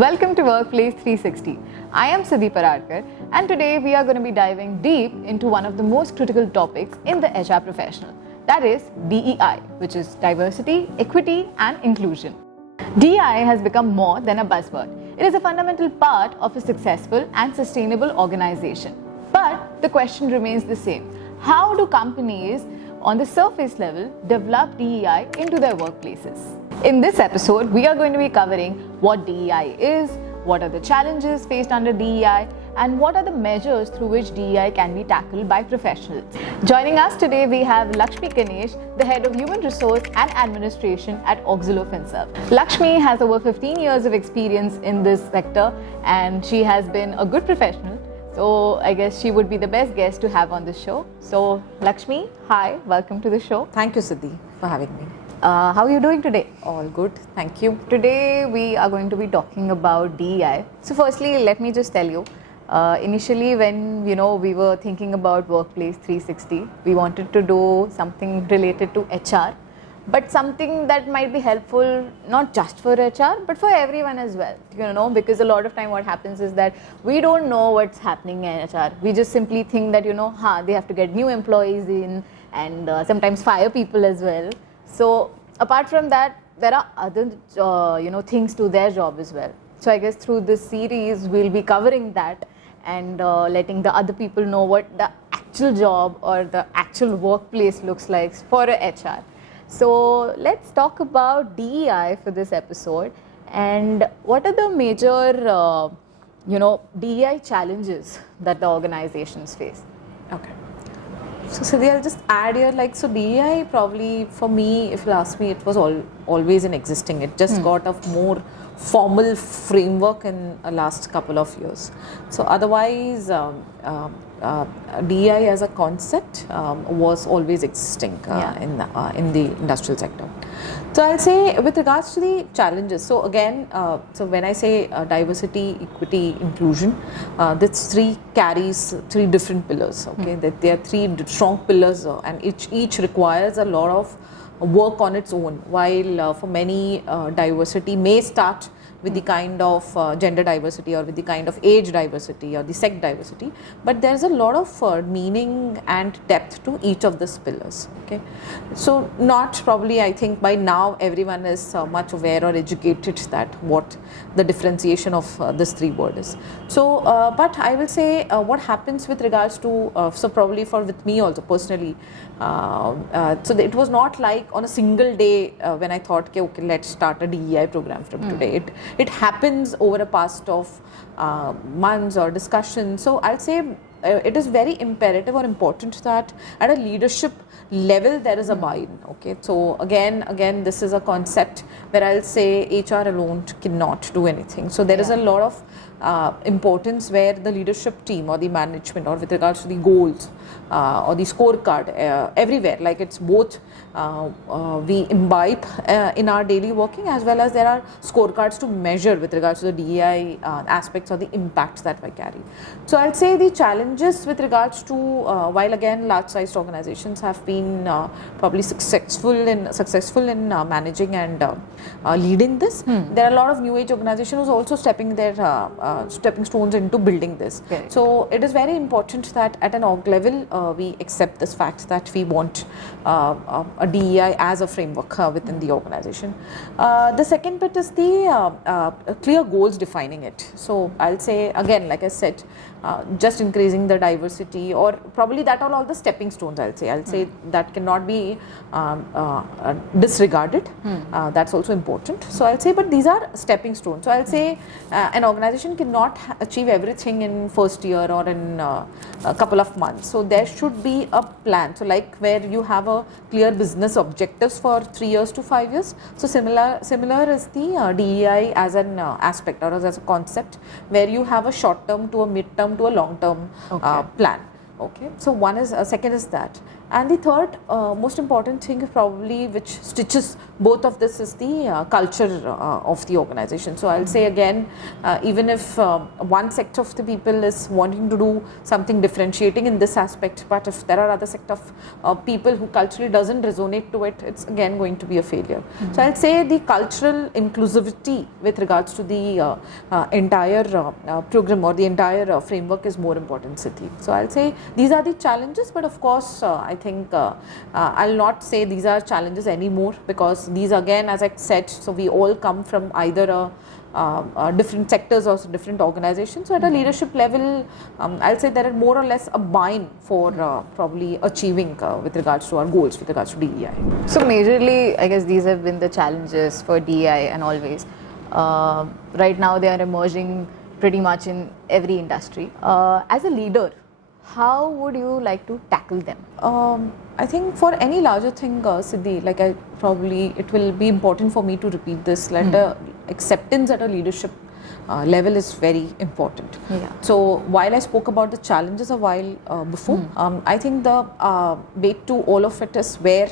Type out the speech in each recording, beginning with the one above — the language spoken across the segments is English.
Welcome to Workplace 360. I am Siddhi Pararkar, and today we are going to be diving deep into one of the most critical topics in the HR professional, that is DEI, which is diversity, equity and inclusion. DEI has become more than a buzzword. It is a fundamental part of a successful and sustainable organization. But the question remains the same. How do companies on the surface level develop DEI into their workplaces? In this episode, we are going to be covering what DEI is, what are the challenges faced under DEI, and what are the measures through which DEI can be tackled by professionals. Joining us today, we have Lakshmi Ganesh, the Head of Human Resource and Administration at Auxilo FinServ. Lakshmi has over 15 years of experience in this sector, and she has been a good professional. So I guess she would be the best guest to have on the show. So Lakshmi, hi, welcome to the show. Thank you, Siddhi, for having me. How are you doing today? All good, thank you. Today we are going to be talking about DEI. So firstly, let me just tell you, initially when we were thinking about Workplace 360, we wanted to do something related to HR, but something that might be helpful not just for HR but for everyone as well. Because a lot of time what happens is that we don't know what's happening in HR. We just simply think that they have to get new employees in and sometimes fire people as well. So apart from that, there are other things to their job as well. So I guess through this series we'll be covering that and letting the other people know what the actual job or the actual workplace looks like for a HR. So let's talk about DEI for this episode, and what are the major DEI challenges that the organizations face? Okay. So Siddhi, I'll just add here, DEI probably for me, if you ask me, it was always in existing. It just got a more formal framework in the last couple of years. So otherwise, DEI as a concept was always existing in the industrial sector. So I'll say with regards to the challenges, so again, so when I say diversity, equity, inclusion, this three carries three different pillars, okay? That there are three strong pillars and each requires a lot of work on its own, while for many diversity may start with the kind of gender diversity or with the kind of age diversity or the sex diversity, but there's a lot of meaning and depth to each of these pillars, okay? So not probably, I think by now everyone is much aware or educated that what the differentiation of this three word is. So but I will say what happens with regards to, so probably with me also personally, so it was not like on a single day when I thought, okay, let's start a DEI program from today. It happens over a past of months or discussions. So I'll say it is very imperative or important that at a leadership level there is a buy-in, okay? So again this is a concept where I'll say HR alone cannot do anything. So there is a lot of importance where the leadership team or the management, or with regards to the goals or the scorecard, everywhere, like it's both we imbibe in our daily working, as well as there are scorecards to measure with regards to the DEI aspects or the impacts that we carry. So I'll say the challenges with regards to, while again large sized organizations have been probably successful in managing and leading this, there are a lot of new age organizations who are also stepping stones into building this. Okay. So it is very important that at an org level we accept this fact that we want a DEI as a framework within the organization. The second bit is the clear goals defining it. So I'll say again, like I said, just increasing the diversity, or probably that are all the stepping stones. I'll say that cannot be disregarded. That's also important. So I'll say, but these are stepping stones. So I'll say an organization cannot achieve everything in first year or in a couple of months. So there should be a plan. So like where you have a clear business objectives for 3 years to 5 years. So similar is the DEI as an aspect or as a concept, where you have a short term to a mid term to a long term plan. Okay, so second is that, And the third most important thing probably which stitches both of this is the culture of the organization. So I'll say again, even if one sector of the people is wanting to do something differentiating in this aspect, but if there are other sector of people who culturally doesn't resonate to it, it's again going to be a failure. So I'll say the cultural inclusivity with regards to the entire program or the entire framework is more important, Siddhi. So I'll say these are the challenges, but of course I think I'll not say these are challenges anymore, because these again, as I said, so we all come from either different sectors or different organizations. So at a leadership level, I'll say there are more or less a buy-in for probably achieving with regards to our goals with regards to DEI. So majorly, I guess these have been the challenges for DEI, and always. Right now they are emerging pretty much in every industry. As a leader, how would you like to tackle them? I think for any larger thing, Siddhi, like it will be important for me to repeat this, that acceptance at a leadership level is very important. Yeah. So while I spoke about the challenges a while before, I think the bait to all of it is where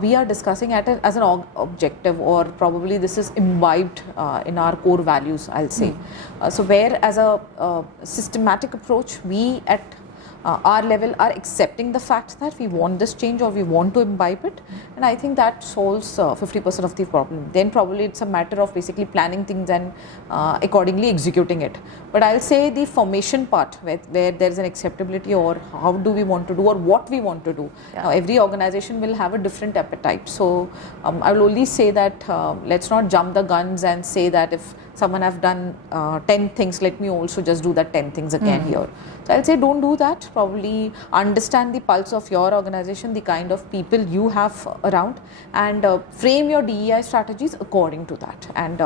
we are discussing at it as an objective, or probably this is imbibed in our core values, I'll say. So where as a systematic approach, we at our level are accepting the fact that we want this change or we want to imbibe it, and I think that solves 50% of the problem. Then probably it's a matter of basically planning things and accordingly executing it. But I'll say the formation part, where there is an acceptability, or how do we want to do or what we want to do. Yeah. Now every organization will have a different appetite, so I will only say that let's not jump the guns and say that if someone have done 10 things, let me also just do that 10 things again here. So I'll say don't do that. Probably understand the pulse of your organization, the kind of people you have around, and frame your DEI strategies according to that. And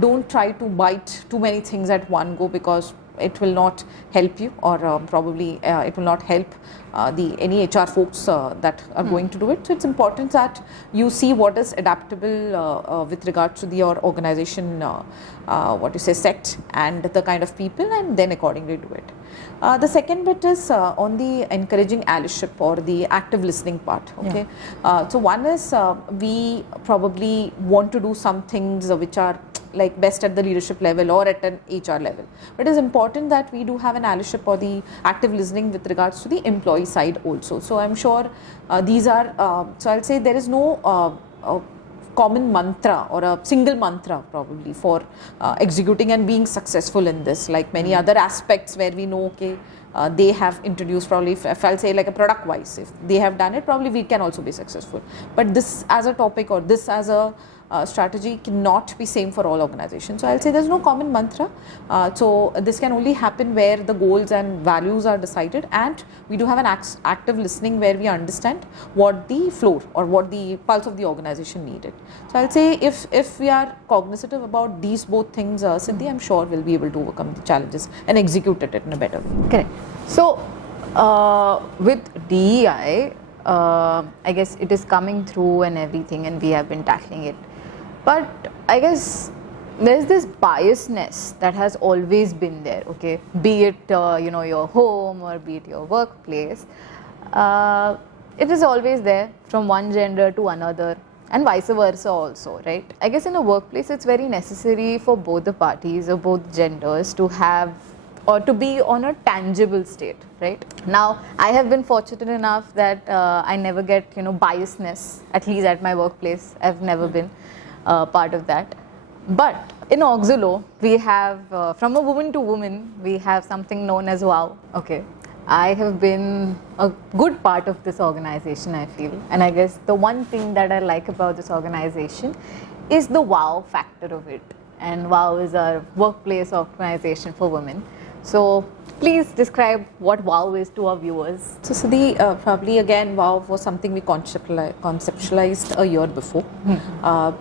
don't try to bite too many things at one go, because it will not help you, or probably it will not help any HR folks that are going to do it. So it's important that you see what is adaptable with regards to your organization, set, and the kind of people, and then accordingly do it. The second bit is on the encouraging allyship or the active listening part. Okay, so one is we probably want to do some things which are like best at the leadership level or at an HR level. But it is important that we do have an allyship or the active listening with regards to the employee side also. So I'm sure these are, so I'll say there is no common mantra or a single mantra probably for executing and being successful in this, like many other aspects where we know, okay, they have introduced probably, if I'll say like a product wise, if they have done it, probably we can also be successful. But this as a topic or this as a strategy cannot be same for all organizations. So I'll say there's no common mantra. So this can only happen where the goals and values are decided, and we do have an active listening where we understand what the floor or what the pulse of the organization needed. So I'll say if we are cognizant about these both things, Siddhi, I'm sure we'll be able to overcome the challenges and execute it in a better way. Correct. So with DEI, I guess it is coming through and everything, and we have been tackling it. But I guess there's this biasness that has always been there, okay? Be it your home or be it your workplace. It is always there from one gender to another, and vice versa also, right? I guess in a workplace it's very necessary for both the parties or both genders to have or to be on a tangible state, right? Now, I have been fortunate enough that I never get biasness, at least at my workplace. I've never been part of that. But in Auxilo, we have, from a woman to woman, we have something known as WOW. Okay, I have been a good part of this organization, I feel. And I guess the one thing that I like about this organization is the WOW factor of it. And WOW is our workplace organization for women. So please describe what WOW is to our viewers. So Siddhi, probably again, WOW was something we conceptualized a year before.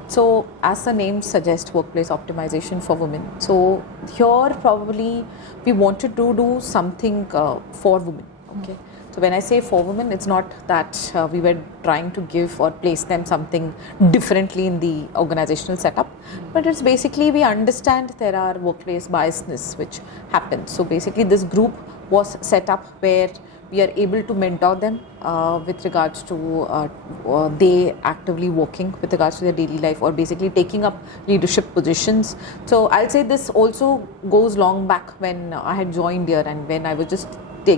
So as the name suggests, workplace optimization for women. So here probably we wanted to do something for women. Okay. So when I say for women, it's not that we were trying to give or place them something differently in the organizational setup, but it's basically we understand there are workplace biasness which happens. So basically this group was set up where we are able to mentor them with regards to they actively working with regards to their daily life or basically taking up leadership positions. So I'll say this also goes long back when I had joined here and when I was just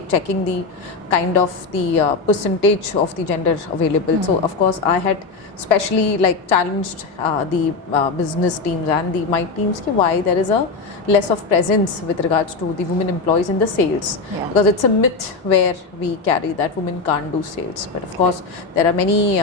checking the kind of the percentage of the gender available. So of course I had especially like challenged the business teams and my teams why there is a less of presence with regards to the women employees in the sales, because it's a myth where we carry that women can't do sales. But of course there are many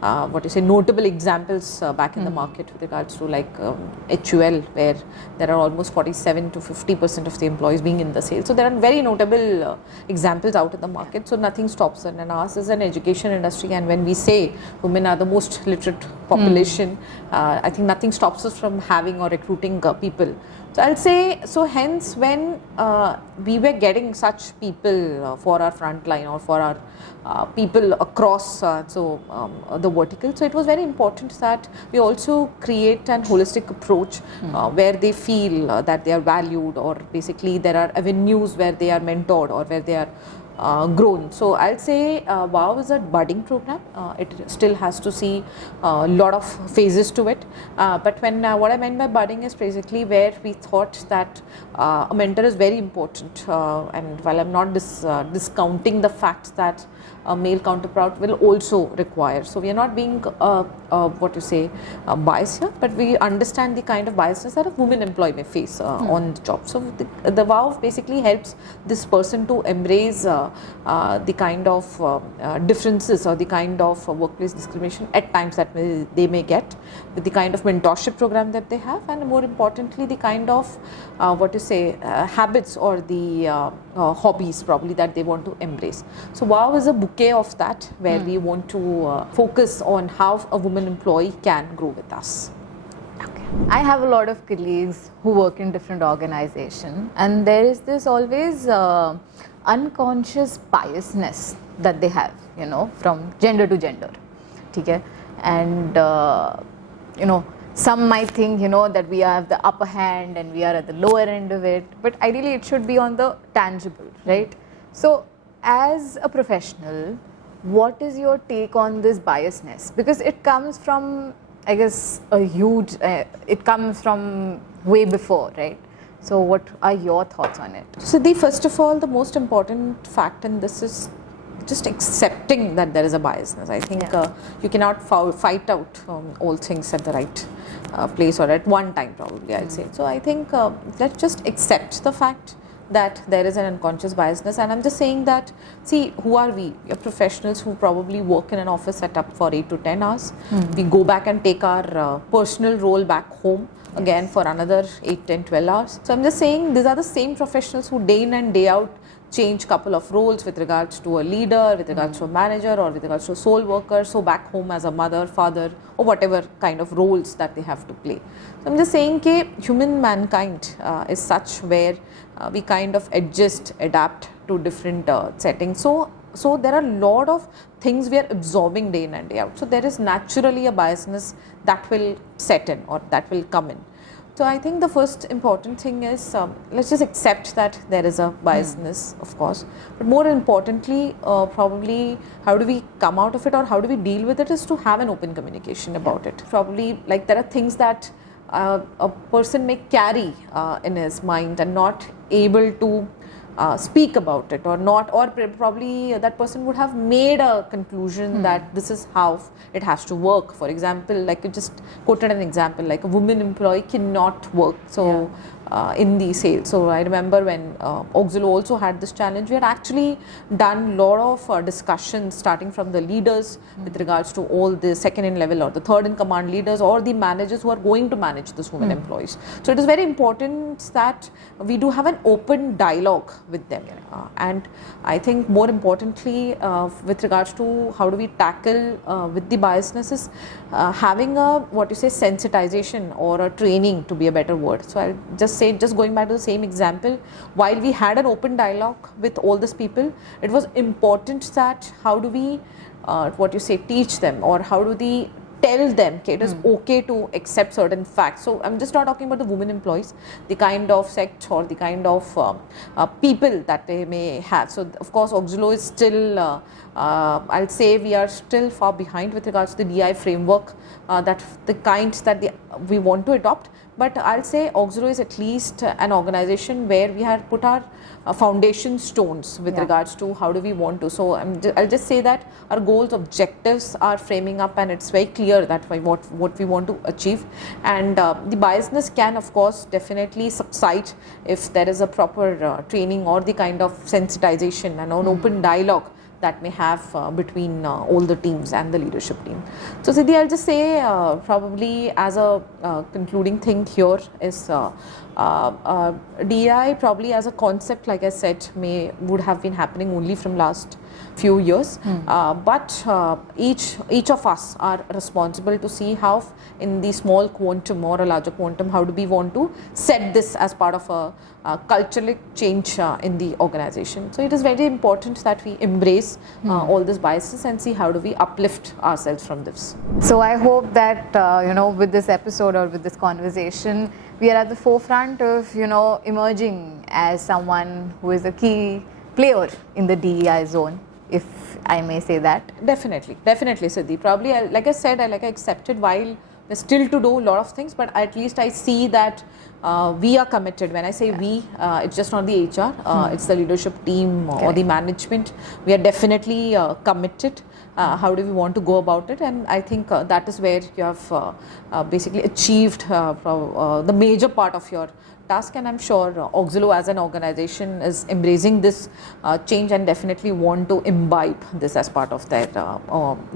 notable examples back in the market with regards to like HUL, where there are almost 47 to 50% of the employees being in the sales. So there are very notable examples out in the market. So nothing stops us, and ours is an education industry, and when we say women are the most literate population, I think nothing stops us from having or recruiting people. So I'll say, so hence when we were getting such people for our front line or for our people across the vertical, so it was very important that we also create an holistic approach where they feel that they are valued, or basically there are avenues where they are mentored or where they are grown. So I'll say WOW is a budding program. It still has to see a lot of phases to it. But when what I meant by budding is basically where we thought that a mentor is very important. And while I'm not discounting the fact that a male counterpart will also require. So we are not being biased here, but we understand the kind of biases that a woman employee may face on the job. So the WOW basically helps this person to embrace the kind of differences or the kind of workplace discrimination at times that they may get, with the kind of mentorship program that they have, and more importantly the kind of habits or the hobbies probably that they want to embrace. So WOW is a bouquet of that, where we want to focus on how a woman employee can grow with us. Okay. I have a lot of colleagues who work in different organizations, and there is this always unconscious biasness that they have, from gender to gender. Okay? And some might think, that we have the upper hand and we are at the lower end of it, but ideally it should be on the tangible, right? So as a professional, what is your take on this biasness? Because it comes from, I guess, it comes from way before, right? So what are your thoughts on it? So first of all, the most important fact in this is just accepting that there is a biasness. I think you cannot fight out all things at the right place or at one time probably, I'd say. So I think let's just accept the fact that there is an unconscious biasness, and I'm just saying that, see, who are we? We are professionals who probably work in an office setup for 8 to 10 hours. We go back and take our personal role back home again for another 8, 10, 12 hours. So I'm just saying these are the same professionals who day in and day out change couple of roles with regards to a leader, with regards to a manager, or with regards to a sole worker, so back home as a mother, father, or whatever kind of roles that they have to play. So I'm just saying that human mankind is such where we kind of adjust, adapt to different settings. So there are a lot of things we are absorbing day in and day out. So there is naturally a biasness that will set in or that will come in. So I think the first important thing is let's just accept that there is a biasness, of course. But more importantly, probably how do we come out of it or how do we deal with it is to have an open communication about it. Probably like there are things that a person may carry in his mind and not able to speak about it, or not, or probably that person would have made a conclusion that this is how it has to work. For example, like you just quoted an example, like a woman employee cannot work in the sales. So I remember when Auxilo also had this challenge, we had actually done a lot of discussions starting from the leaders with regards to all the second in level or the third in command leaders or the managers who are going to manage this women employees. So it is very important that we do have an open dialogue with them. And I think more importantly with regards to how do we tackle with the biasness is having a sensitization or a training, to be a better word. So I'll just say, just going back to the same example, while we had an open dialogue with all these people, it was important that how do we teach them, or how do the tell them okay, it is okay to accept certain facts. So I'm just not talking about the women employees, the kind of sect or the kind of people that they may have. So of course Auxilo is still I'll say we are still far behind with regards to the DI framework, that the kinds that we want to adopt. But I'll say Auxilo is at least an organization where we have put our foundation stones with regards to how do we want to. So I'll just say that our goals, objectives are framing up, and it's very clear that what we want to achieve. And the biasness can of course definitely subside if there is a proper training or the kind of sensitization and an open dialogue that may have between all the teams and the leadership team. So Siddhi, I'll just say probably as a concluding thing here is DEI probably as a concept, like I said, would have been happening only from last few years, but each of us are responsible to see how in the small quantum or a larger quantum, how do we want to set this as part of a cultural change in the organization. So it is very important that we embrace all these biases and see how do we uplift ourselves from this. So I hope that with this episode or with this conversation, we are at the forefront of emerging as someone who is a key player in the DEI zone, if I may say that. Definitely, Siddhi. Probably, like I said, I accepted while there's still to do a lot of things, but at least I see that we are committed. When I say we, it's just not the HR, it's the leadership team or the management. We are definitely committed. How do we want to go about it? And I think that is where you have basically achieved the major part of your task, and I'm sure Auxilo as an organization is embracing this change and definitely want to imbibe this as part of their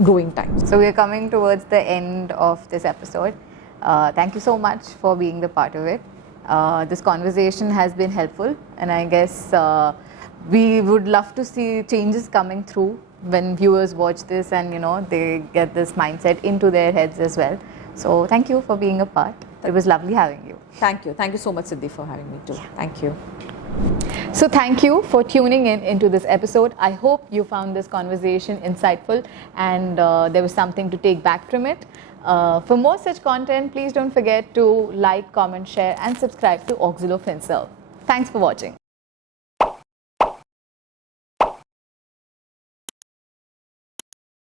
growing times. So we're coming towards the end of this episode. Thank you so much for being the part of it. This conversation has been helpful, and I guess we would love to see changes coming through when viewers watch this and they get this mindset into their heads as well. So thank you for being a part. It was lovely having you. Thank you so much, Siddhi, for having me too. Thank you. So thank you for tuning into this episode. I hope you found this conversation insightful and there was something to take back from it. For more such content, please don't forget to like, comment, share and subscribe to Auxilo FinServe. Thanks for watching.